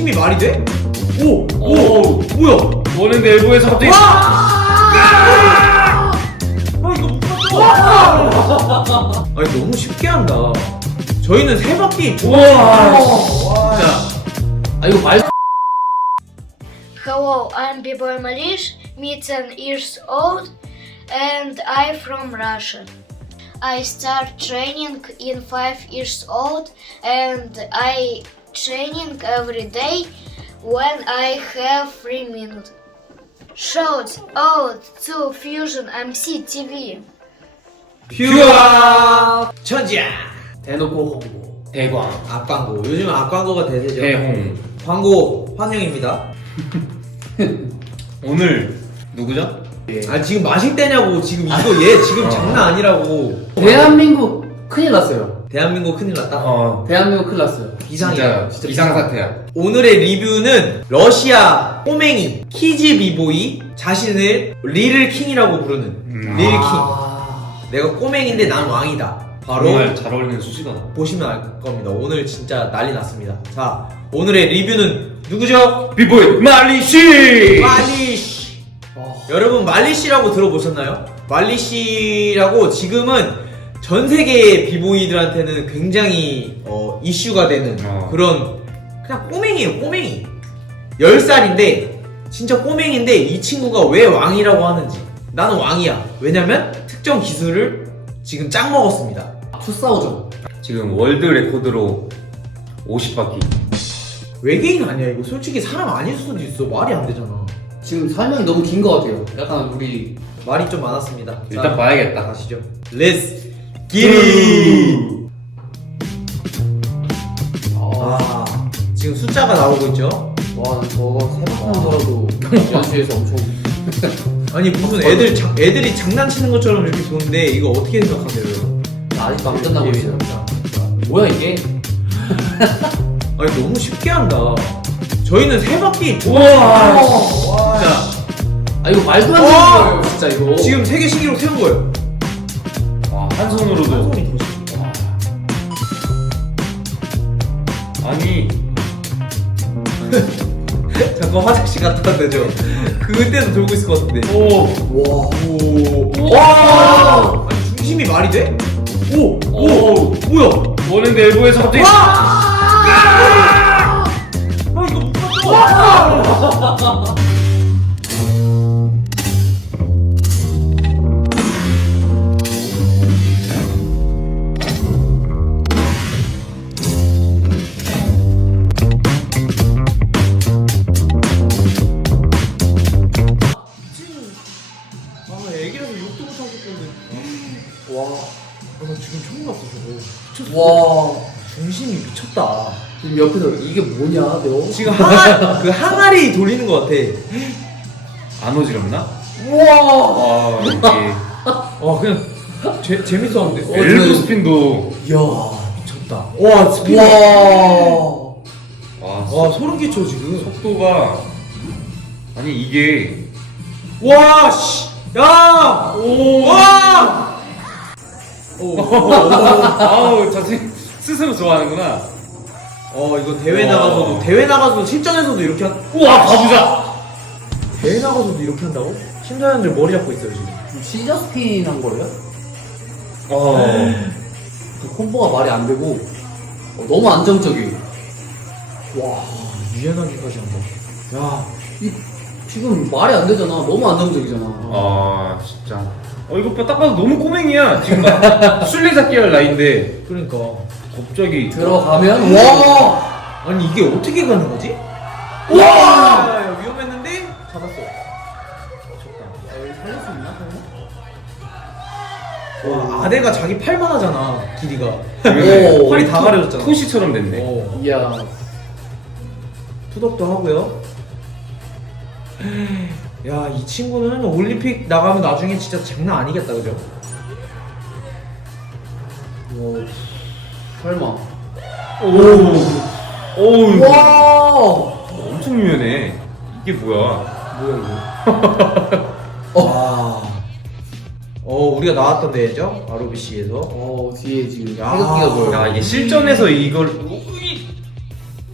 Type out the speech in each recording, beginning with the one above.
중심이 말이 돼? 오! 뭐야? 원앤 엘보에서 갑자기 이거 못 봤어! 아니 너무 쉽게 한다. 저희는 세 바퀴 이거 말 Hello, I'm B-Boy Malish, me 10 years old, and I'm from Russia. I start training in 5 years old, and I training every day when I have 3 minutes. Shout out to Fusion MC TV. 퓨어 천지야. 대놓고 홍보 대광 앞광고. 요즘 앞광고가 대세죠. 대홍. 광고 환영입니다. 오늘 누구죠? 아 지금 마실 때냐고. 지금 이거 얘 지금 장난 아니라고. 대한민국 큰일 났어요. 대한민국 큰일 났다. 대한민국 큰일 났어요. 비상이야. 진짜 비상사태야. 오늘의 리뷰는 러시아 꼬맹이 키즈 비보이 자신을 리를 킹이라고 부르는 릴 킹. 내가 꼬맹인데 난 왕이다. 바로 정말 잘 어울리는 수식어다. 보시면 알 겁니다. 오늘 진짜 난리 났습니다. 자, 오늘의 리뷰는 누구죠? 비보이 말리시. 말리시. 여러분 말리시라고 들어보셨나요? 말리시라고 지금은 전 세계 비보이들한테는 굉장히 이슈가 되는 그런 그냥 꼬맹이에요. 꼬맹이 10살인데 진짜 꼬맹인데 이 친구가 왜 왕이라고 하는지. 나는 왕이야. 왜냐면 특정 기술을 지금 짱 먹었습니다. 투싸우죠. 지금 월드 레코드로 50바퀴. 외계인 아니야 이거. 솔직히 사람 아닐 수도 있어. 말이 안 되잖아. 지금 설명이 너무 긴 것 같아요. 약간 우리 말이 좀 많았습니다. 일단 봐야겠다. 가시죠. 렛츠 기릿. 지금 숫자가 나오고 있죠. 와 저거 세 번만 더라도 연수에서 엄청 아니 무슨 애들이 장난치는 것처럼 이렇게 보는데 이거 어떻게 생각하세요? 아직도 안 끝나고 있어요. 뭐야 이게? 아니 너무 쉽게 한다. 저희는 세 바퀴. 이거 말도 안 되는 거예요 진짜 이거. 지금 세계 신기록 세운 거예요. 한 손으로도. 한 손이 더 쉽다. 아니 잠깐 화장실 갔다 왔대죠. 그때도 돌고 있을 것 같은데. 와. 아니 중심이 말이 돼? 뭐야? 원앤 엘보에서 갑자기 이거 못 봤어. 애기라서 욕도 못 하겠던데. 나 지금 처음 봤어 저거. 미쳤어. 와 중심이 미쳤다. 지금 옆에서 이게 뭐냐 너? 지금 그 항아리 돌리는 것 같아. 안 어지럽나? 우와. 이게 그냥 재밌었는데. 엘보 스핀도. 이야 미쳤다. 와 스피드. 와 소름 끼쳐 지금. 속도가 아니 이게 와 씨. 야. 와. 아우 자신 스스로 좋아하는구나. 이거 대회 나가서도 실전에서도 이렇게 우와 가보자. 대회 나가서도 이렇게 한다고? 심사위원들 머리 잡고 있어요 지금. 시저 스핀 한 거예요? 그 콤보가 말이 안 되고 너무 안정적이. 와 유연하기까지 한다. 야. 이 지금 말이 안 되잖아. 너무 안정적이잖아. 진짜. 이거 딱 봐도 너무 꼬맹이야. 지금 막 술래잡기 할 나이인데 그러니까. 갑자기 들어가면 와. 아니 이게 어떻게 가는 거지? 와. 야, 위험했는데 잡았어. 살릴 수 있나? 와 아대가 자기 팔만 하잖아 길이가. 오. 팔이 다 가려졌잖아. 토시처럼 됐네. 이야. 푸덕도 하고요. 야 이 친구는 올림픽 나가면 나중에 진짜 장난 아니겠다 그죠? 설마. 오. 와. 엄청 유연해. 이게 뭐야? 와. 우리가 나왔던 데죠? ROBC에서. 뒤에 지금 야. 태극기가 보여. 야 이게 실전에서 이걸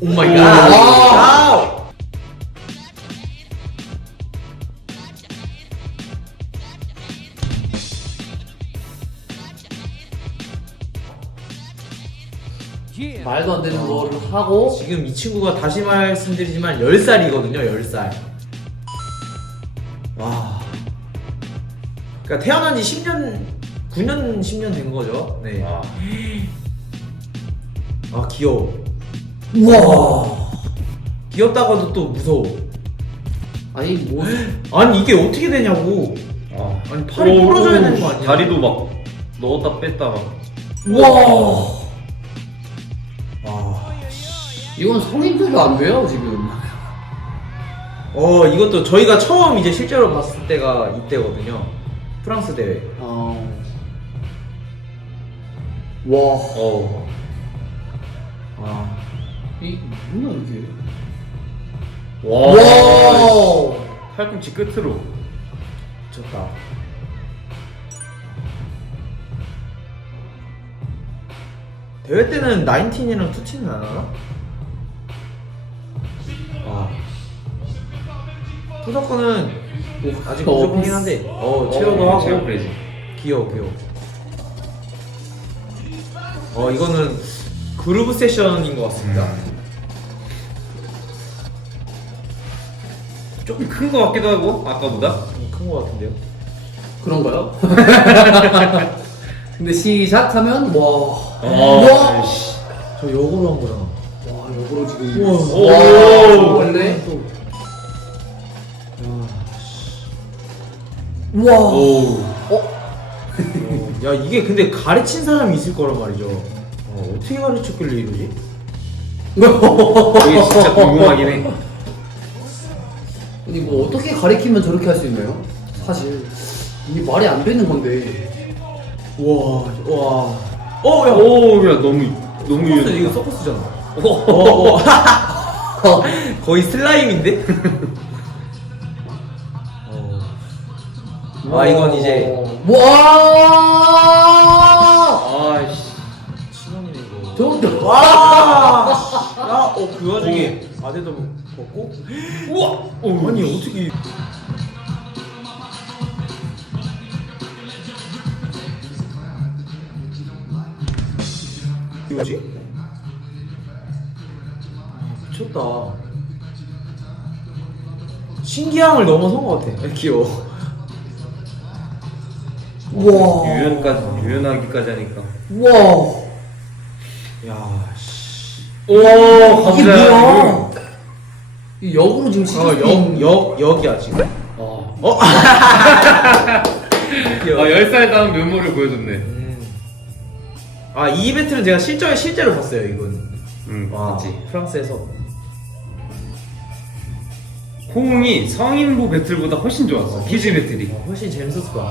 오 마이 와. 갓. 말도 안 되는 거를 하고. 지금 이 친구가 다시 말씀드리지만 10살이거든요. 10살. 와. 그러니까 태어난 지 10년 9년 10년 된 거죠. 네. 와. 아 귀여워. 우와. 귀엽다가도 또 무서워. 아니 뭐 아니 이게 어떻게 되냐고. 아. 아니 팔이 부러져야 되는 거 아니야? 다리도 막 넣었다 뺐다 막. 우와. 와. 이건 성인들도 안 돼요 지금. 이것도 저희가 처음 이제 실제로 봤을 때가 이때거든요. 프랑스 대회. 와. 아. 이 뭐야 이게? 와. 와. 팔꿈치 끝으로. 미쳤다. 대회 때는 19이랑 2팀은 안 하나? 아. 푸석거는 아직 부족하긴 한데, 체어도 하고. 체어 프레지. 귀여워. 이거는 그루브 세션인 것 같습니다. 조금 큰 거 같기도 하고 아까보다. 큰 것 같은데요? 그런가요? 근데 시작하면 와. 와. 저 역으로 한 거잖아. 와 역으로 지금. 우와. 오. 원래 또. 우와. 오. 야 이게 근데 가르친 사람이 있을 거란 말이죠. 어떻게 가르쳤길래 이러지? 이게 진짜 궁금하긴 해. 아니 뭐 어떻게 가리키면 저렇게 할 수 있나요? 사실 이게 말이 안 되는 건데. 와. 야. 오, 야 너무 서커스, 유연하다. 이거 서커스잖아. 거의 슬라임인데? 이건 이제 와. 아이씨. 신혼이네 이거. 저것도 와. 야, 그 와중에 아대도 벗고. 우와. 아니 어떻게? 이거지? 미쳤다. 신기함을 넘어선 것 같아. 귀여워. 우와. 유연하기까지 하니까. 우와. 야, 씨. 오, 이게 뭐야? 이 역으로 지금 시켰어. 역이야 지금. 귀여워. 10살 다운 면모를 보여줬네. 이 이벤트는 제가 실제로 봤어요, 이건. 와, 맞지. 프랑스에서. 호응이 성인부 배틀보다 훨씬 좋았어. 키즈 배틀이. 훨씬 재밌었을 거야.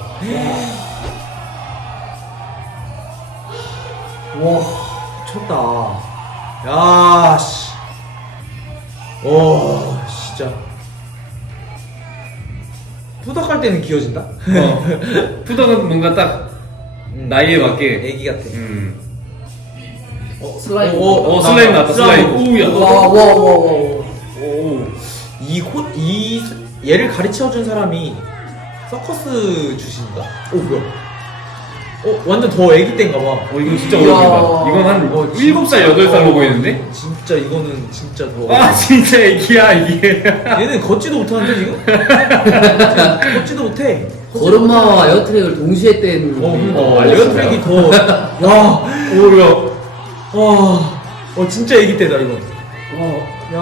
와. 미쳤다. 야, 씨. 오, 진짜. 푸덕할 때는 귀여진다? 푸덕은 뭔가 딱 나이에 맞게. 애기 같아. 슬라임. 슬라임 나왔다. 슬라임. 오우야. 와. 오. 얘를 가르쳐준 사람이 서커스 주신다. 뭐야? 완전 더 애기 때인가 봐. 이건 진짜 이야. 어렵다. 이건 한 7살, 8살로 보이는데? 진짜 이거는 진짜 더. 아, 진짜 애기야, 이게. 얘는 걷지도 못하는데 지금? 걷지도 못해. 걸음마와 에어트랙을 동시에 뗀. 그러니까 에어트랙이 더. 야, 와, 진짜 애기 때다 이거. 야,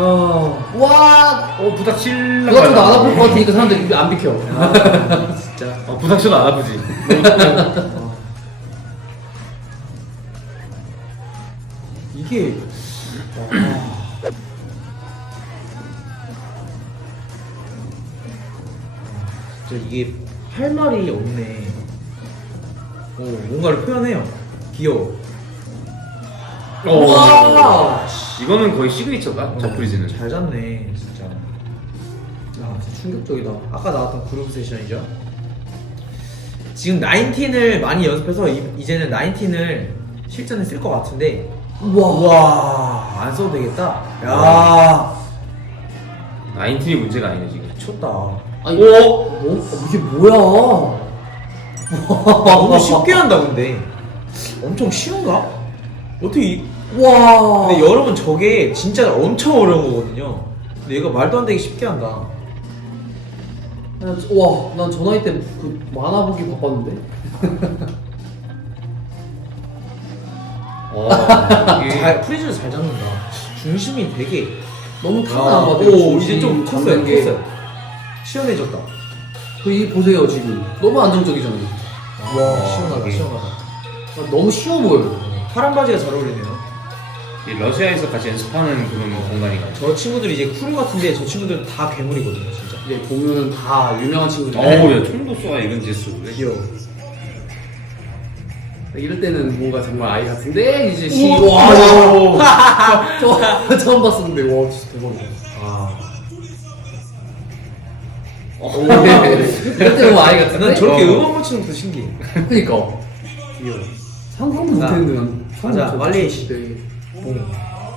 와. 부탁 신랑. 그것도 안 아플 것 같으니까 사람들이 안 비켜. 진짜. 부탁 sho도 안 아프지. 이게. 진짜 이게 할 말이 없네. 뭔가를 표현해요. 귀여워. 와. 이거는 거의 시그니처다, 저 프리즈는. 잘 잡네, 진짜. 야, 진짜 충격적이다. 아까 나왔던 그룹 세션이죠. 지금 19을 많이 연습해서 이제는 19을 실전에 쓸 것 같은데. 우와, 안 써도 되겠다. 야, 19이 문제가 아니네, 지금. 미쳤다. 아니, 이게 뭐야? 너무 쉽게 한다 근데. 엄청 쉬운가? 어떻게 와. 근데 여러분 저게 진짜 엄청 어려운 거거든요. 근데 얘가 말도 안 되게 쉽게 한다. 와, 난 저 나이 때 그 만화 보기 바빴는데. 잘 프리즈를 잘 잡는다. 중심이 되게 너무 타고난 것 같아요. 오 이제 좀 컸어요. 잡는 게. 컸어요. 시원해졌다. 이 보세요 지금. 너무 안정적이잖아요. 와 시원하다. 이게- 시원하다. 아, 너무 쉬워 보여요. 파란 바지가 잘 어울리네요. 이 러시아에서 같이 연습하는 그런 공간이가. 저 친구들이 이제 크루 같은데 저 친구들은 다 괴물이거든요, 진짜. 이제 보면은 다 유명한 친구들. 어우야 총도 쏘아 이런 짓을. 귀여워. 이럴 때는 뭔가 정말 아이 같은데 이제 우와. 저 처음 봤었는데 와 진짜 대박이다. 아. 이럴 때 보면 아이 같은데. 난 저렇게 어. 음악 맞추는 것도 신기해. 그니까 귀여워. 상상도 나- 못했는데 난. 가자, 빨리. 때.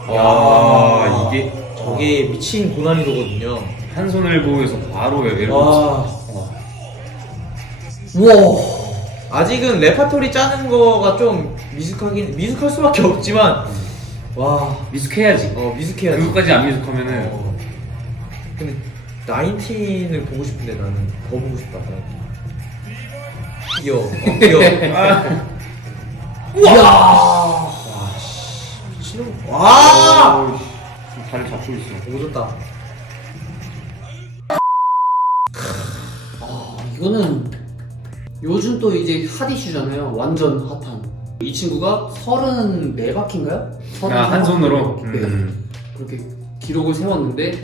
아 이게 저게 미친 고난이도거든요. 한 손을 보여서 바로 외로. 와. 우와. 아직은 레파토리 짜는 거가 좀 미숙할 수밖에 없지만 와. 미숙해야지. 미숙해야 돼. 그것까지 안 미숙하면은 근데 나인틴을 보고 싶은데 나는 더 보고 싶다. 귀여워. 귀여워. 우와. 미친놈. 와! 어우, 지금 다리 잡고 있어. 오졌다. 이거는 요즘 또 이제 핫 이슈잖아요. 완전 핫한. 이 친구가 34바퀴인가요? 한 손으로. 네. 그렇게 기록을 세웠는데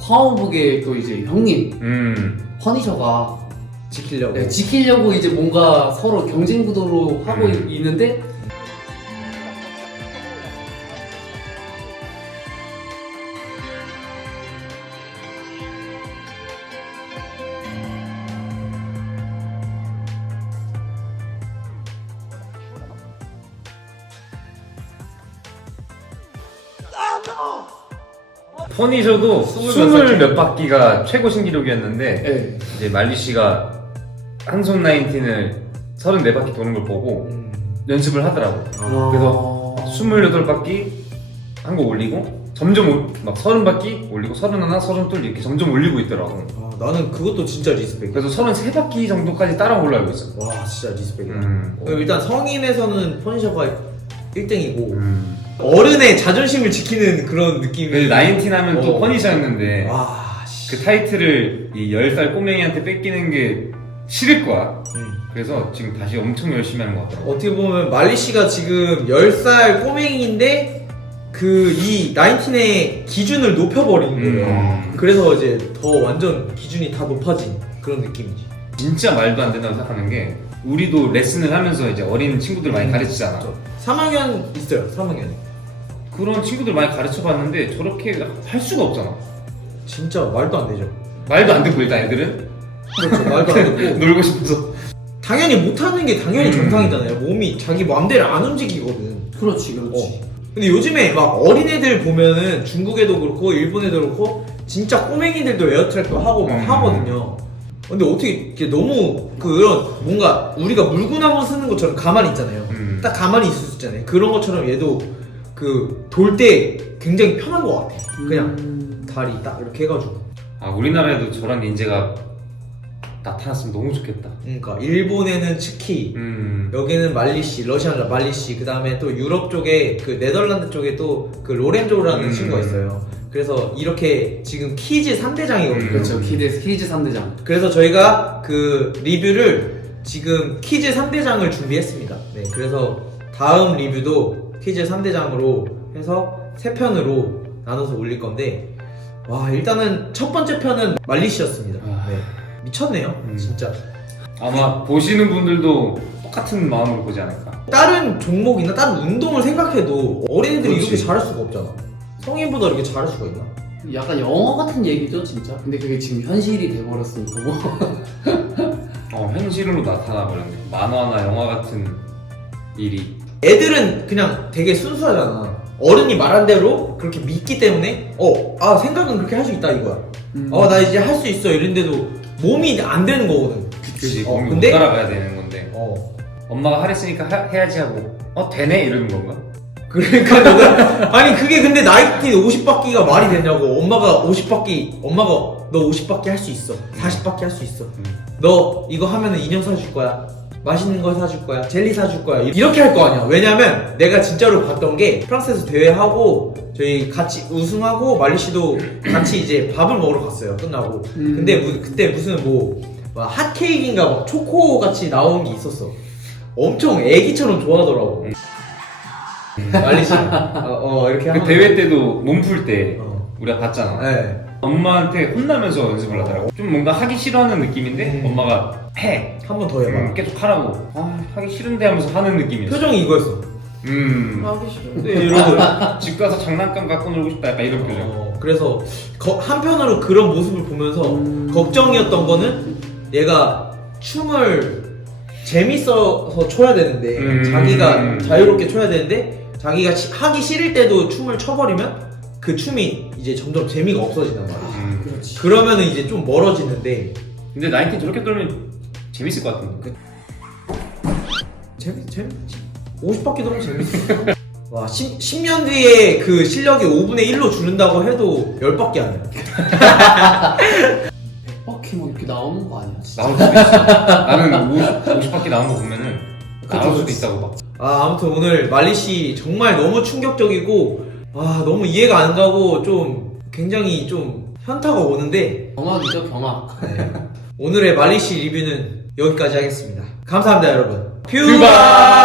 파워북의 또 이제 형님 퍼니셔가 지키려고. 네, 지키려고 이제 뭔가 서로 경쟁 구도로 하고 있는데 퍼니셔도 20몇 바퀴가 최고 신기록이었는데 네. 이제 말리 씨가 한손 나인틴을 34바퀴 도는 걸 보고 연습을 하더라고. 그래서 28바퀴 한 거 올리고 점점 막 30바퀴 올리고 31, 32 이렇게 점점 올리고 있더라고. 나는 그것도 진짜 리스펙. 그래서 33바퀴 정도까지 따라 올라오고 있어. 와 진짜 리스펙이다. 음. 일단 성인에서는 퍼니셔가 1등이고 어른의 자존심을 지키는 그런 느낌이. 나인틴 하면 또 어. 퍼니셔였는데 와 씨. 그 타이틀을 이 10살 꼬맹이한테 뺏기는 게 싫을 거야. 그래서 지금 다시 엄청 열심히 하는 것 같더라고. 어떻게 보면 말리 씨가 지금 10살 꼬맹이인데 그 이 나인틴의 기준을 높여버린 거예요. 그래서 이제 더 완전 기준이 다 높아진 그런 느낌이지. 진짜 말도 안 된다고 생각하는 게 우리도 레슨을 하면서 이제 어린 친구들 많이 가르치잖아. 3학년 있어요. 3학년에. 그런 친구들 많이 가르쳐 봤는데 저렇게 할 수가 없잖아. 진짜 말도 안 되죠. 말도 안 듣고 일단 애들은 그렇죠. 말도 안 듣고. 놀고 싶어서. 당연히 못하는 게 당연히 정상이잖아요. 몸이 자기 마음대로 안 움직이거든. 그렇지 그렇지. 근데 요즘에 막 어린애들 보면은 중국에도 그렇고 일본에도 그렇고 진짜 꼬맹이들도 에어트랙도 하고 막 하거든요. 근데 어떻게 이렇게 너무 그런 뭔가 우리가 물구나무 쓰는 것처럼 가만히 있잖아요. 딱 가만히 있을 수 있잖아요. 그런 것처럼 얘도 그 돌 때 굉장히 편한 것 같아. 그냥 다리 딱 이렇게 해가지고. 아 우리나라에도 저런 인재가 나타났으면 너무 좋겠다. 그러니까 일본에는 츠키, 여기는 말리씨, 러시아는 말리씨, 그 다음에 또 유럽 쪽에 그 네덜란드 쪽에 또 그 로렌조라는 친구가 있어요. 그래서 이렇게 지금 키즈 3대장이거든요. 그렇죠. 키즈 3대장. 그래서 저희가 그 리뷰를 지금 키즈 3대장을 준비했습니다. 네, 그래서 다음 리뷰도 키즈 3대장으로 해서 3편으로 나눠서 올릴 건데, 와, 일단은 첫 번째 편은 말리씨였습니다. 네. 미쳤네요, 진짜. 아마 보시는 분들도 똑같은 마음으로 보지 않을까. 다른 종목이나 다른 운동을 생각해도 어린이들이 그렇지. 이렇게 잘할 수가 없잖아. 성인보다 이렇게 잘할 수가 있나? 약간 영화 같은 얘기죠 진짜. 근데 그게 지금 현실이 돼버렸으니까 뭐. 현실로 나타나버렸네. 만화나 영화 같은 일이. 애들은 그냥 되게 순수하잖아. 어른이 말한 대로 그렇게 믿기 때문에 생각은 그렇게 할 수 있다 이거야. 나 이제 할 수 있어 이랬는데도 몸이 안 되는 거거든. 그치, 어, 몸이 근데- 못 따라가야 되는 건데 엄마가 하랬으니까 해야지 하고 되네? 이러는 건가? 그러니까 너가 아니 그게 근데 나이키 50바퀴가 말이 되냐고. 엄마가 너 50바퀴 할 수 있어. 40바퀴 할 수 있어. 너 이거 하면은 인형 사줄 거야. 맛있는 거 사줄 거야. 젤리 사줄 거야. 이렇게 할 거 아니야. 왜냐면 내가 진짜로 봤던 게 프랑스에서 대회하고 저희 같이 우승하고 말리 씨도 같이 이제 밥을 먹으러 갔어요. 끝나고. 근데 그때 무슨 핫케이크인가 막 초코 같이 나온 게 있었어. 엄청 애기처럼 좋아하더라고. 말리 씨. 이렇게 그 하면 대회 때도 몸 풀 때 어. 우리가 봤잖아. 네. 엄마한테 혼나면서 연습을 하더라고. 좀 뭔가 하기 싫어하는 느낌인데 엄마가 해. 한 번 더 해봐. 계속 하라고. 하기 싫은데 하면서 하는 느낌이었어. 표정이 이거였어. 하기 싫은데 이러고. 집 가서 장난감 갖고 놀고 싶다 약간 이런 표정. 그래서 한편으로 그런 모습을 보면서 걱정이었던 거는 얘가 춤을 재밌어서 춰야 되는데 자기가 자유롭게 춰야 되는데 자기가 하기 싫을 때도 춤을 춰버리면 그 춤이 이제 점점 재미가 없어진단 말이야. 그렇지. 그러면은 이제 좀 멀어지는데 근데 나이키 저렇게 떨면 재밌을 것 같은데. 재밌지. 50바퀴 도면 재밌어. 와 10년 뒤에 그 실력이 5분의 1로 줄는다고 해도 10바퀴 아니야. 100바퀴만 이렇게 나오는 거 아니야 진짜? 나올 수도 있어. 나는 50바퀴 나온 거 보면은 나올 수도 있다고 봐. 아무튼 오늘 말리 씨 정말 너무 충격적이고 너무 이해가 안 가고 좀 굉장히 좀 현타가 오는데 경악이죠 경악. 오늘의 말리 씨 리뷰는 여기까지 하겠습니다. 감사합니다 여러분. 퓨바!